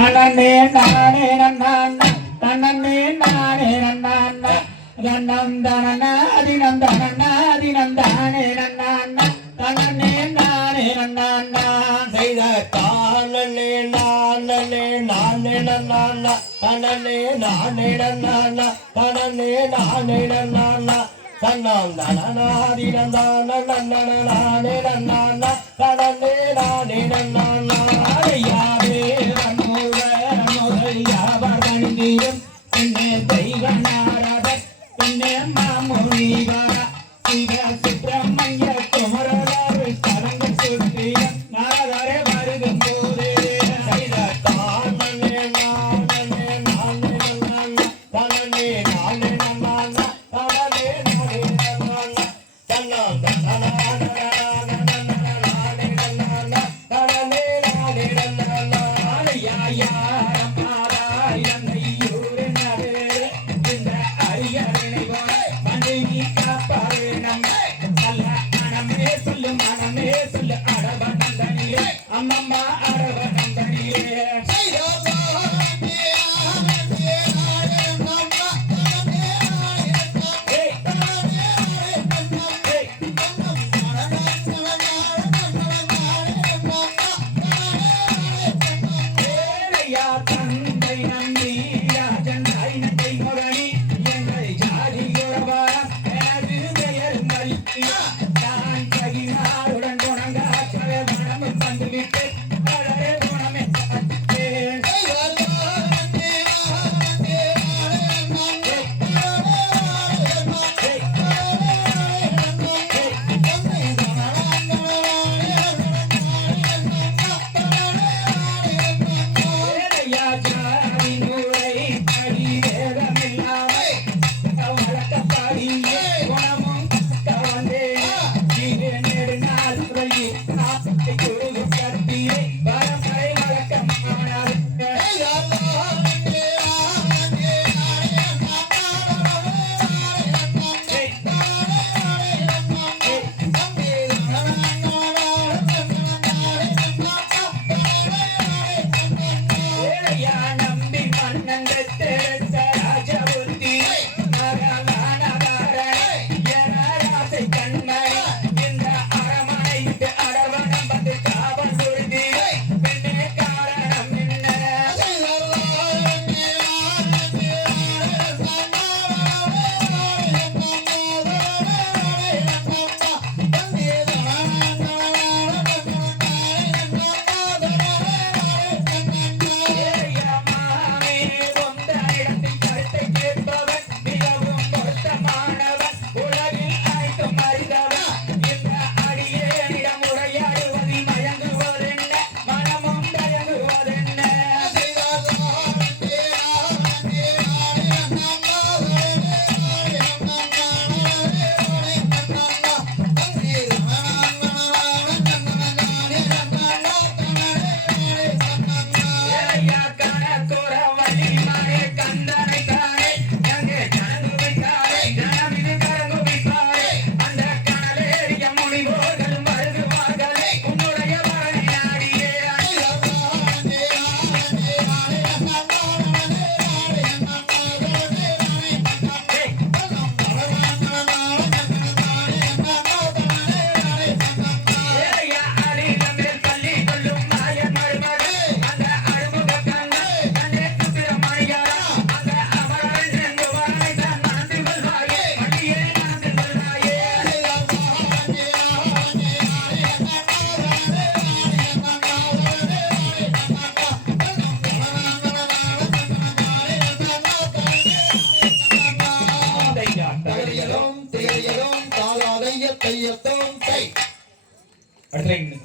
தனனே நானே நன்னான தனனே நானே நன்னான நந்தனநாதினந்தனநாதினந்தானே நன்னான தனனே நானே நன்னான செய்த தானே நானே நானே நன்னான தனனே நானே நன்னான தனனே நானே நன்னான தன்னாம் தனநாதினந்தான நன்னனானே நன்னான தனனே நானே நன்னான யாவே யாவர்கணிந்தியும் பின்னே தெய்வ நாரத பின்னே மாமுனிவர சிவ சுப்பிரமணிய குமரர் கலங்க சுற்றிய நாரதரே வருகும் போதே செய்த தானே நானே நானே நன்னான தனனே நானே நன்னான தனனே நானே நன்னான தன்னாம் தனநானே நன்னான தனனே நானே நன்னான அம்மம்மா அரவணந்தனிலே தந்தை நந்தி ராஜன் நந்தை முரணி எங்கள் ஜாதி உறவாரம் எனது பெயர் மலிக்கு நான் தகினாருடன் குணங்காக்கவே மனம் வந்துவிட்டு அழகே குணமே கையத்தோம் கை அடுத்த